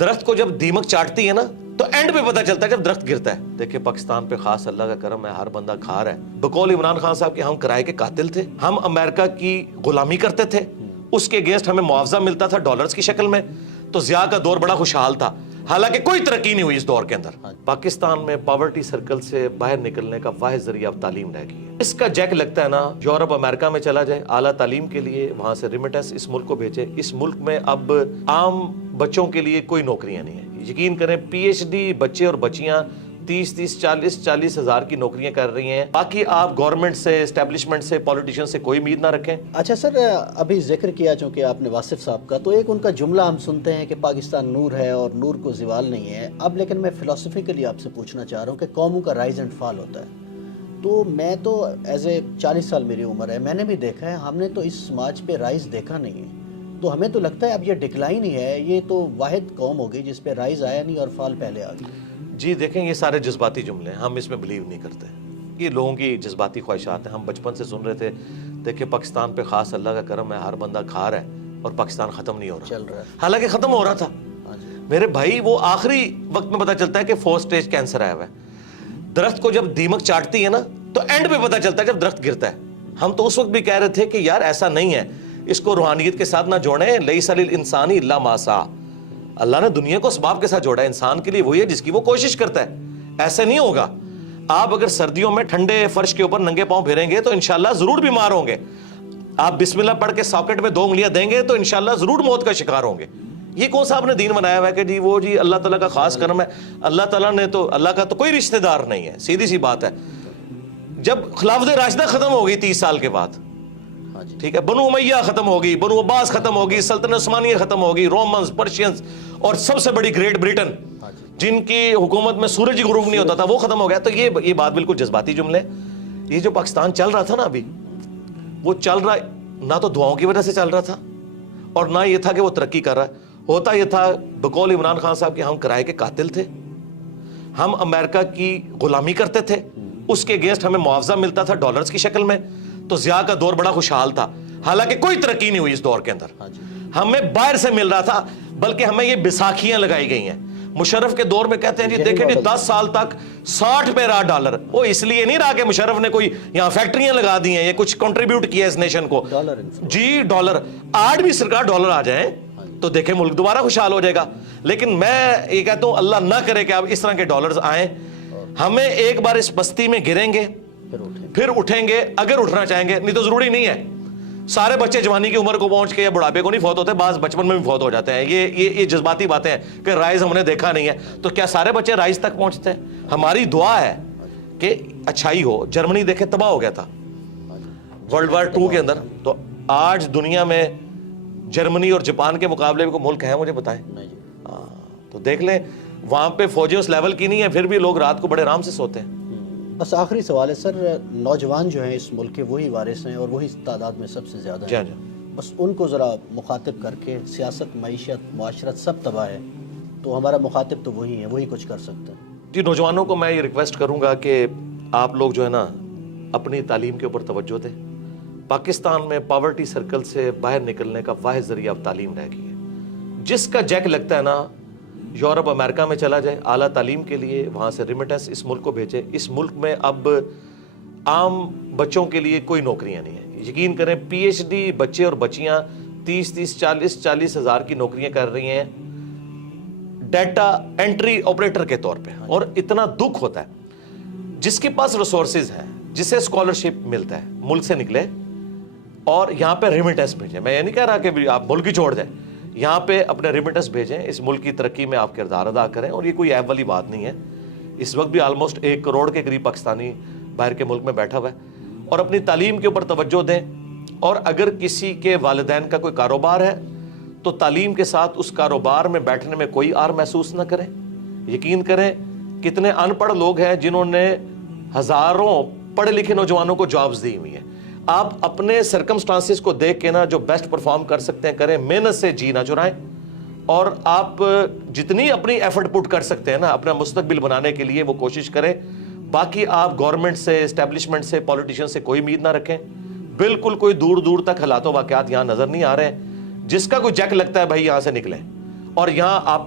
درخت کو جب دیمک چاٹتی ہے نا تو اینڈ پہ پتہ چلتا ہے جب درخت گرتا ہے. دیکھیں پاکستان پہ خاص اللہ کا کرم ہے, ہر بندہ کھا رہا ہے. بقول عمران خان صاحب کے ہم کرائے کے قاتل تھے, ہم امریکہ کی غلامی کرتے تھے, اس کے اگینسٹ ہمیں معاوضہ ملتا تھا ڈالرز کی شکل میں, تو ضیاء کا دور بڑا خوشحال تھا. حالانکہ کوئی ترقی نہیں ہوئی اس دور کے اندر. پاکستان میں پاورٹی سرکل سے باہر نکلنے کا واحد ذریعہ اب تعلیم رہ گئی ہے. اس کا جیک لگتا ہے نا, یورپ امریکہ میں چلا جائے اعلیٰ تعلیم کے لیے, وہاں سے ریمیٹنس اس ملک کو بھیجے. اس ملک میں اب عام بچوں کے لیے کوئی نوکریاں نہیں ہیں. یقین کریں پی ایچ ڈی بچے اور بچیاں 30-40 ہزار کی نوکریاں کر رہی ہیں. باقی آپ گورنمنٹ سے, اسٹیبلشمنٹ سے, پولیٹیشین سے کوئی امید نہ رکھیں. اچھا سر, ابھی ذکر کیا چونکہ آپ نے واصف صاحب کا, تو ایک ان کا جملہ ہم سنتے ہیں کہ پاکستان نور ہے اور نور کو زوال نہیں ہے. اب لیکن میں فلسفیکلی آپ سے پوچھنا چاہ رہا ہوں کہ قوموں کا رائز اینڈ فال ہوتا ہے. تو میں تو ایز اے 40 سال میری عمر ہے, میں نے بھی دیکھا ہے, ہم نے تو اس سماج پہ رائز دیکھا نہیں ہے. تو ہمیں تو لگتا ہے اب یہ ڈکلائن ہی ہے, یہ تو واحد قوم ہو گئی جس پہ رائز آیا نہیں اور فال پہلے آ گئی. جی دیکھیں یہ سارے جذباتی جملے ہیں, ہم اس میں بلیو نہیں کرتے. یہ لوگوں کی جذباتی خواہشات ہیں. ہم بچپن سے سن رہے تھے, دیکھیں پاکستان پہ خاص اللہ کا کرم ہے, ہر بندہ کھا رہا ہے اور پاکستان ختم نہیں ہو رہا. چل رہا ہے, حالانکہ ختم ہو رہا تھا میرے بھائی. وہ آخری وقت میں پتہ چلتا ہے کہ 4 سٹیج کینسر آیا ہوا ہے. درخت کو جب دیمک چاٹتی ہے نا تو اینڈ پہ پتہ چلتا ہے جب درخت گرتا ہے. ہم تو اس وقت بھی کہہ رہے تھے کہ یار ایسا نہیں ہے, اس کو روحانیت کے ساتھ نہ جوڑیں. لیس للانسان الا ما سعی, اللہ نے دنیا کو اسباب کے ساتھ جوڑا ہے. انسان کے لیے وہی ہے جس کی وہ کوشش کرتا ہے. ایسے نہیں ہوگا. آپ اگر سردیوں میں ٹھنڈے فرش کے اوپر ننگے پاؤں پھریں گے تو انشاءاللہ ضرور بیمار ہوں گے. آپ بسم اللہ پڑھ کے ساکٹ میں 2 انگلیاں دیں گے تو انشاءاللہ ضرور موت کا شکار ہوں گے. یہ کون سا آپ نے دین بنایا ہوا ہے کہ جی وہ جی اللہ تعالیٰ کا خاص کرم ہے. اللہ تعالیٰ نے تو, اللہ کا تو کوئی رشتہ دار نہیں ہے. سیدھی سی بات ہے. جب خلافت راشدہ ختم ہو گئی 30 سال کے بعد, ٹھیک ہے, بنو امیہ ختم ہوگی, بنو عباس ختم ہوگی, سلطنت عثمانیہ ختم ہوگی, رومنز, پرشینز, اور سب سے بڑی گریٹ بریٹن جن کی حکومت میں سورج ہی غروب نہیں ہوتا تھا, وہ ختم ہو گیا. تو یہ بات بالکل جذباتی جملے. یہ جو پاکستان چل رہا تھا نا ابھی, وہ چل رہا نہ تو دعاؤں کی وجہ سے چل رہا تھا اور نہ یہ تھا کہ وہ ترقی کر رہا ہے. ہوتا یہ تھا بقول عمران خان صاحب کے ہم کرائے کے قاتل تھے, ہم امریکہ کی غلامی کرتے تھے, اس کے اگینسٹ ہمیں معاوضہ ملتا تھا ڈالرز کی شکل میں, تو ضیاء کا دور بڑا خوشحال تھا. حالانکہ کوئی ترقی نہیں ہوئی اس دور کے اندر. ہمیں باہر سے مل رہا تھا, بلکہ ہمیں یہ بیساکھیاں لگائی گئی ہیں. مشرف کے دور میں کہتے ہیں جی دیکھیں جی 10 سال تک 60 پہ رہا ڈالر. وہ اس لیے نہیں رہا کہ مشرف نے کوئی یہاں فیکٹریاں لگا دی ہیں, یہ کچھ کنٹریبیوٹ کیا اس نیشن کو. جی ڈالر, آج بھی سرکار ڈالر آ جائیں تو دیکھیں ملک دوبارہ خوشحال ہو جائے گا. لیکن میں یہ کہتا ہوں اللہ نہ کرے کہ اب اس طرح کے ڈالرز آئیں. ہمیں ایک بار اس بستی میں گریں گے پھر اٹھیں گے اگر اٹھنا چاہیں گے, نہیں تو ضروری نہیں ہے. سارے بچے جوانی کی عمر کو پہنچ کے یا بڑھاپے کو نہیں فوت ہوتے, بعض بچپن میں بھی فوت ہو جاتے ہیں. یہ جذباتی باتیں ہیں کہ رائز ہم نے دیکھا نہیں ہے. تو کیا سارے بچے رائز تک پہنچتے ہیں؟ ہماری دعا ہے کہ اچھائی ہو. جرمنی دیکھیں تباہ ہو گیا تھا ورلڈ وار 2 کے اندر, تو آج دنیا میں جرمنی اور جاپان کے مقابلے میں کوئی ملک ہے مجھے بتائیں؟ تو دیکھ لیں وہاں پہ فوجیں اس لیول کی نہیں ہے, پھر بھی لوگ رات کو بڑے آرام سے سوتے ہیں. بس آخری سوال ہے سر, نوجوان جو ہیں اس ملک کے وہی وارث ہیں اور وہی تعداد میں سب سے زیادہ ہیں. بس ان کو ذرا مخاطب کر کے, سیاست, معیشت, معاشرت سب تباہ ہے, تو ہمارا مخاطب تو وہی ہے, وہی کچھ کر سکتے ہیں. جی نوجوانوں کو میں یہ ریکویسٹ کروں گا کہ آپ لوگ جو ہے نا اپنی تعلیم کے اوپر توجہ دیں. پاکستان میں پاورٹی سرکل سے باہر نکلنے کا واحد ذریعہ اب تعلیم رہ گئی ہے. جس کا جیک لگتا ہے نا, یورپ امریکہ میں چلا جائے اعلیٰ تعلیم کے لیے, وہاں سے ریمیٹنس اس ملک کو بھیجے. اس ملک میں اب عام بچوں کے لیے کوئی نوکریاں نہیں ہیں. یقین کریں پی ایچ ڈی بچے اور بچیاں 30-40 ہزار کی نوکریاں کر رہی ہیں ڈیٹا انٹری آپریٹر کے طور پہ. اور اتنا دکھ ہوتا ہے جس کے پاس ریسورسز ہیں, جسے اسکالرشپ ملتا ہے, ملک سے نکلے اور یہاں پہ ریمیٹنس بھیجیں. میں یہ نہیں کہہ رہا کہ آپ ملک ہی چھوڑ دیں, یہاں پہ اپنے ریمیٹنس بھیجیں, اس ملک کی ترقی میں آپ کردار ادا کریں. اور یہ کوئی عیب والی بات نہیں ہے. اس وقت بھی آلموسٹ 1 کروڑ کے قریب پاکستانی باہر کے ملک میں بیٹھا ہوا ہے. اور اپنی تعلیم کے اوپر توجہ دیں. اور اگر کسی کے والدین کا کوئی کاروبار ہے تو تعلیم کے ساتھ اس کاروبار میں بیٹھنے میں کوئی آر محسوس نہ کریں. یقین کریں کتنے ان پڑھ لوگ ہیں جنہوں نے ہزاروں پڑھے لکھے نوجوانوں کو جابز دی ہوئی ہیں. آپ اپنے سرکمسٹانسز کو دیکھ کے نا جو بیسٹ پرفارم کر سکتے ہیں کریں, محنت سے جی نہ چرائیں. اور آپ جتنی اپنی ایفرٹ پٹ کر سکتے ہیں نا اپنا مستقبل بنانے کے لیے وہ کوشش کریں. باقی آپ گورنمنٹ سے, اسٹیبلشمنٹ سے, پولیٹیشین سے کوئی امید نہ رکھیں. بالکل کوئی دور دور تک حالات و واقعات یہاں نظر نہیں آ رہے ہیں. جس کا کوئی جیک لگتا ہے بھائی یہاں سے نکلیں اور یہاں آپ